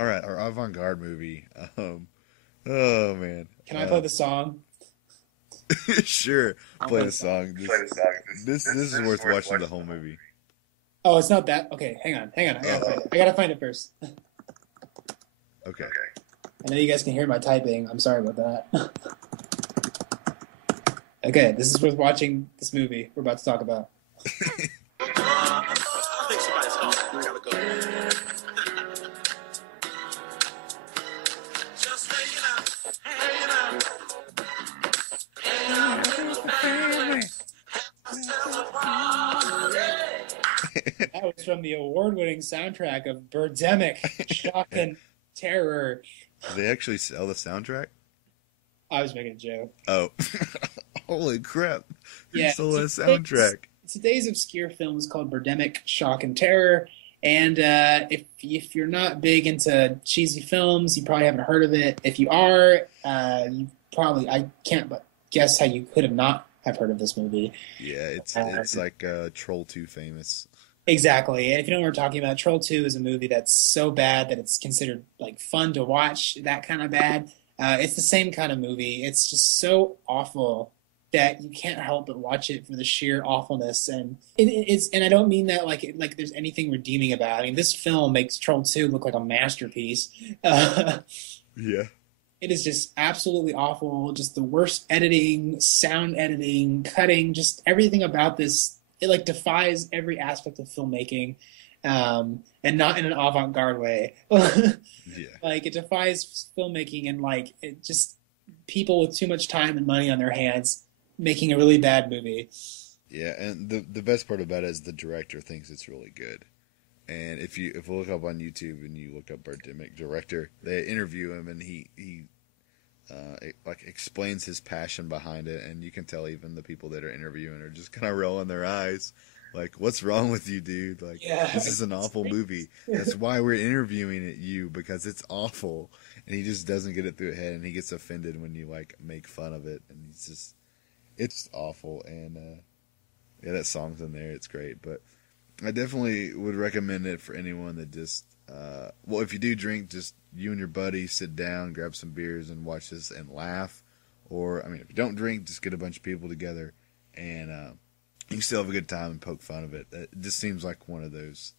All right, our avant-garde movie. Oh man. Can I play the song? Sure, I play want the the song. song. This is worth watching the whole movie. Oh, it's not that. Okay, hang on. I gotta find it. I gotta find it first. Okay. I know you guys can hear my typing. I'm sorry about that. Okay, this is worth watching. This movie we're about to talk about. I think somebody's home. I gotta go. Just hanging out, hanging out with the family. Have a party. That was from the award-winning soundtrack of Birdemic, Shock and Terror. Do they actually sell the soundtrack? I was making a joke. Oh, holy crap! Who Yeah, sold that soundtrack? Today's obscure film is called Birdemic, Shock and Terror. And if you're not big into cheesy films, you probably haven't heard of it. If you are, you probably I can't but guess how you could have not have heard of this movie. Yeah, it's like Troll 2 famous. Exactly. And if you know what we're talking about, Troll 2 is a movie that's so bad that it's considered like fun to watch, that kind of bad. It's the same kind of movie. It's just so awful that you can't help but watch it for the sheer awfulness. And and I don't mean that like there's anything redeeming about it. I mean, this film makes Troll 2 look like a masterpiece. Yeah. It is just absolutely awful. Just the worst editing, sound editing, cutting, just everything about this. It like defies every aspect of filmmaking, and not in an avant-garde way. Yeah. Like it defies filmmaking and like it just people with too much time and money on their hands making a really bad movie. Yeah, and the best part about it is the director thinks it's really good. And if you look up on YouTube and you look up Birdemic director, they interview him and he like explains his passion behind it, and you can tell even the people that are interviewing are just kind of rolling their eyes, like, "What's wrong with you, dude? Like, Yeah. this is an awful movie. That's why we're interviewing you, because it's awful." And he just doesn't get it through his head, and he gets offended when you like make fun of it, and it's awful. And yeah, that song's in there. It's great, but I definitely would recommend it for anyone that just, well, if you do drink, just you and your buddy sit down, grab some beers, and watch this and laugh. Or, I mean, if you don't drink, just get a bunch of people together, and you can still have a good time and poke fun of it. It just seems like one of those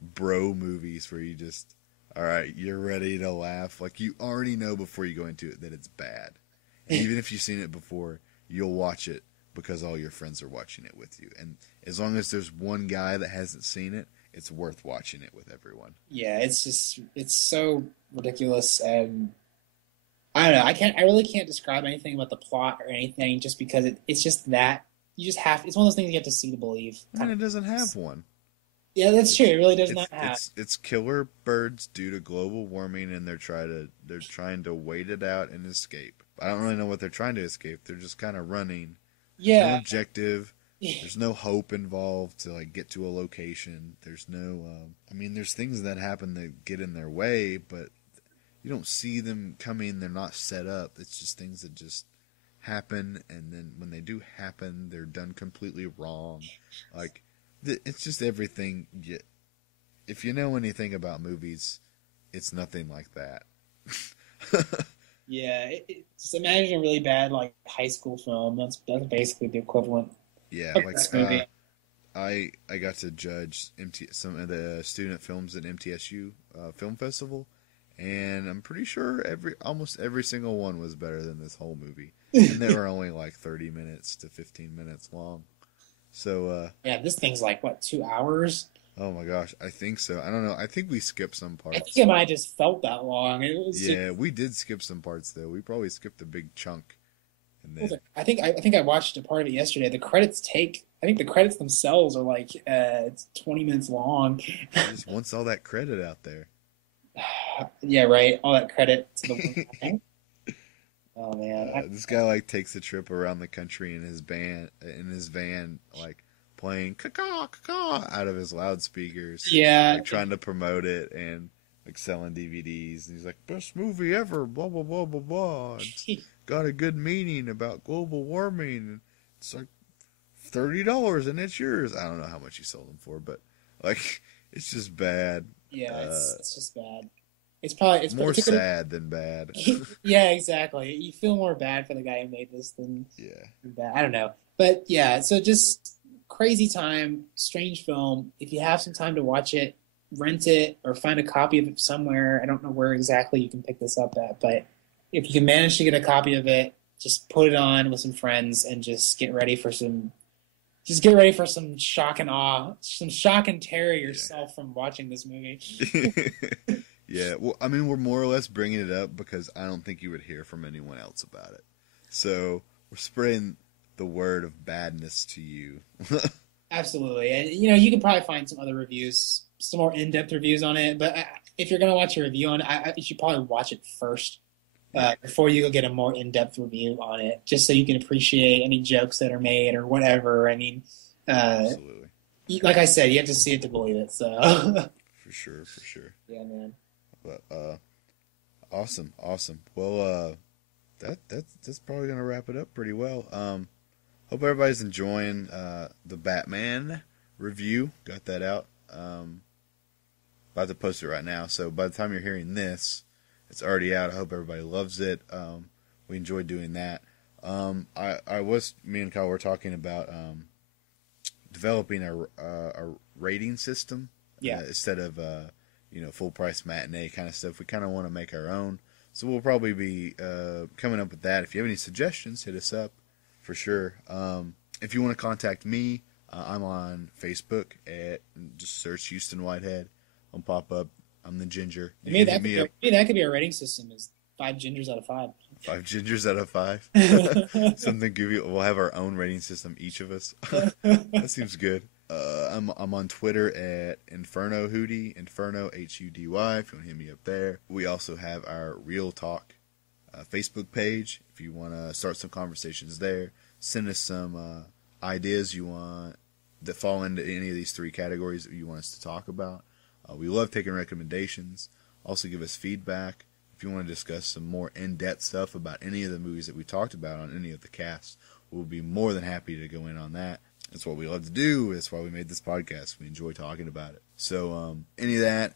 bro movies where you just, all right, you're ready to laugh. Like, you already know before you go into it that it's bad. And even if you've seen it before, you'll watch it because all your friends are watching it with you. And as long as there's one guy that hasn't seen it, it's worth watching it with everyone. Yeah, it's so ridiculous, and I don't know. I really can't describe anything about the plot or anything, just because it's just that you just have. It's one of those things you have to see to believe. And it doesn't have one. Yeah, that's true. It really does not have. It's killer birds due to global warming, and they're trying to wait it out and escape. I don't really know what they're trying to escape. They're just kind of running. Yeah. No objective. There's no hope involved to like get to a location. There's no. I mean, there's things that happen that get in their way, but you don't see them coming. They're not set up. It's just things that just happen, and then when they do happen, they're done completely wrong. Like, it's just everything. If you know anything about movies, it's nothing like that. Yeah, just imagine a really bad like high school film. That's basically the equivalent. Yeah, of like this movie. I got to judge some of the student films at MTSU Film Festival, and I'm pretty sure almost every single one was better than this whole movie. And they were only like 30 minutes to 15 minutes long. So yeah, this thing's like what, 2 hours? Oh my gosh, I think so. I don't know. I think we skipped some parts. I think it might have just felt that long. It was yeah, we did skip some parts though. We probably skipped a big chunk. And then, I think I watched a part of it yesterday. I think the credits themselves are like it's 20 minutes long. I just wants all that credit out there. Yeah, right. All that credit to the one. Oh man, this guy like takes a trip around the country in his van, like playing caw caw out of his loudspeakers. Yeah, like trying to promote it and like selling DVDs. And he's like, best movie ever, blah blah blah blah blah. It's got a good meaning about global warming. It's like $30 and it's yours. I don't know how much he sold them for, but like it's just bad. Yeah, it's just bad. it's More particularly sad than bad. yeah, exactly. You feel more bad for the guy who made this than Yeah. bad. I don't know, but yeah. So just crazy time, strange film. If you have some time to watch it, rent it or find a copy of it somewhere. I don't know where exactly you can pick this up at, but if you can manage to get a copy of it, just put it on with some friends and just get ready for some. Just get ready for some shock and awe, some shock and terror yourself from watching this movie. Yeah, well, I mean, we're more or less bringing it up because I don't think you would hear from anyone else about it. So we're spreading the word of badness to you. Absolutely. And, you can probably find some other reviews, some more in-depth reviews on it. But if you're going to watch a review on it, you should probably watch it first before you go get a more in-depth review on it, just so you can appreciate any jokes that are made or whatever. I mean, Absolutely. Like I said, you have to see it to believe it. So For sure. Yeah, man. But awesome. Well, that's probably gonna wrap it up pretty well. Hope everybody's enjoying the Batman review. Got that out. About to post it right now. So by the time you're hearing this, it's already out. I hope everybody loves it. We enjoyed doing that. Me and Kyle were talking about developing a rating system. Yeah. Instead of full price matinee kind of stuff. We kind of want to make our own. So we'll probably be coming up with that. If you have any suggestions, hit us up for sure. If you want to contact me, I'm on Facebook at just search Houston Whitehead. I'll pop up. I'm the ginger. Maybe that could be our rating system is 5 gingers out of 5. 5 gingers out of 5. Something we'll have our own rating system, each of us. That seems good. I'm on Twitter at Inferno Hootie, Inferno Hudy. If you want to hit me up there. We also have our Real Talk Facebook page. If you want to start some conversations there, send us some ideas you want that fall into any of these 3 categories that you want us to talk about. We love taking recommendations. Also give us feedback. If you want to discuss some more in-depth stuff about any of the movies that we talked about on any of the casts, we'll be more than happy to go in on that. That's what we love to do. That's why we made this podcast. We enjoy talking about it. So any of that,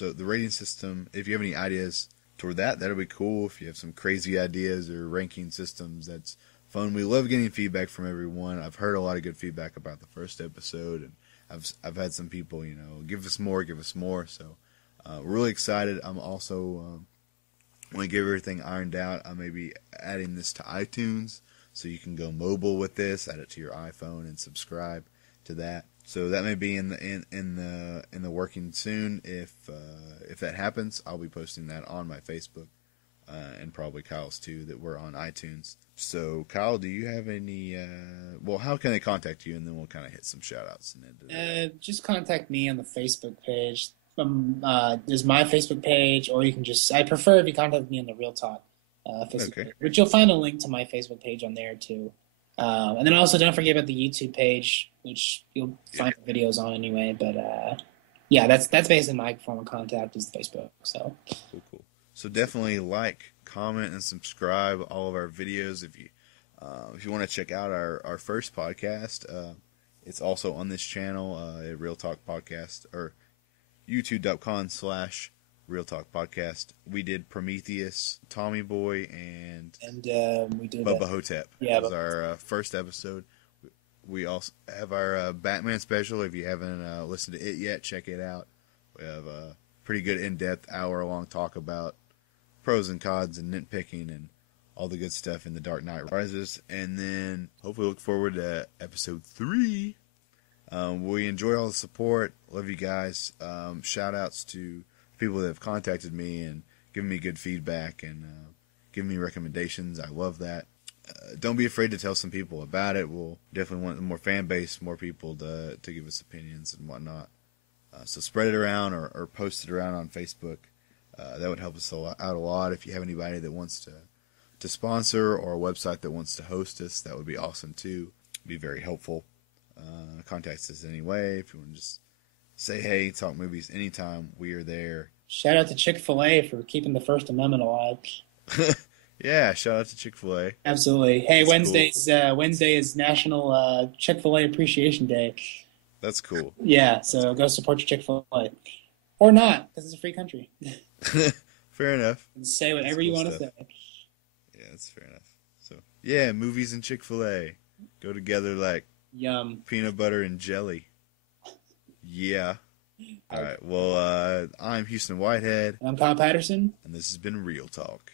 so the rating system, if you have any ideas toward that, that'll be cool. If you have some crazy ideas or ranking systems, that's fun. We love getting feedback from everyone. I've heard a lot of good feedback about the first episode, and I've had some people, give us more. So we're really excited. I'm also want to get everything ironed out. I may be adding this to iTunes, so you can go mobile with this, add it to your iPhone, and subscribe to that. So that may be in the working soon. If that happens, I'll be posting that on my Facebook and probably Kyle's too. That we're on iTunes. So Kyle, do you have any? How can they contact you? And then we'll kind of hit some shout outs and end. Just contact me on the Facebook page. There's my Facebook page, or you can I prefer if you contact me on the Real Talk Facebook page, which you'll find a link to my Facebook page on there too. And then also don't forget about the YouTube page, which you'll find videos on anyway. But that's basically my form of contact is Facebook. So cool. So definitely like, comment, and subscribe all of our videos. If you want to check out our first podcast, it's also on this channel, Real Talk Podcast, or youtube.com/Real Talk Podcast. We did Prometheus, Tommy Boy, and we did Bubba Hotep. Yeah, that was our first episode. We also have our Batman special. If you haven't listened to it yet, check it out. We have a pretty good in-depth hour-long talk about pros and cons and nitpicking and all the good stuff in The Dark Knight Rises. And then hopefully look forward to episode 3. We enjoy all the support. Love you guys. Shout outs to people that have contacted me and given me good feedback and given me recommendations. I love that. Don't be afraid to tell some people about it. We'll definitely want more fan base, more people to give us opinions and whatnot. So spread it around or post it around on Facebook. That would help us out a lot. If you have anybody that wants to sponsor or a website that wants to host us, that would be awesome too. It'd be very helpful. Contact us anyway. If you want to just say hey, talk movies anytime, we are there. Shout out to Chick-fil-A for keeping the First Amendment alive. Yeah, shout out to Chick-fil-A. Absolutely. Hey, That's Wednesday is National Chick-fil-A Appreciation Day. That's cool. Yeah, so go support your Chick-fil-A. Or not, because it's a free country. Fair enough. And say whatever That's you cool want to stuff. say. Yeah, that's fair enough. So, yeah, movies and Chick-fil-A go together like Yum. peanut butter and jelly. Yeah. All right. Well, I'm Houston Whitehead, I'm Kyle Patterson. and this has been Real Talk.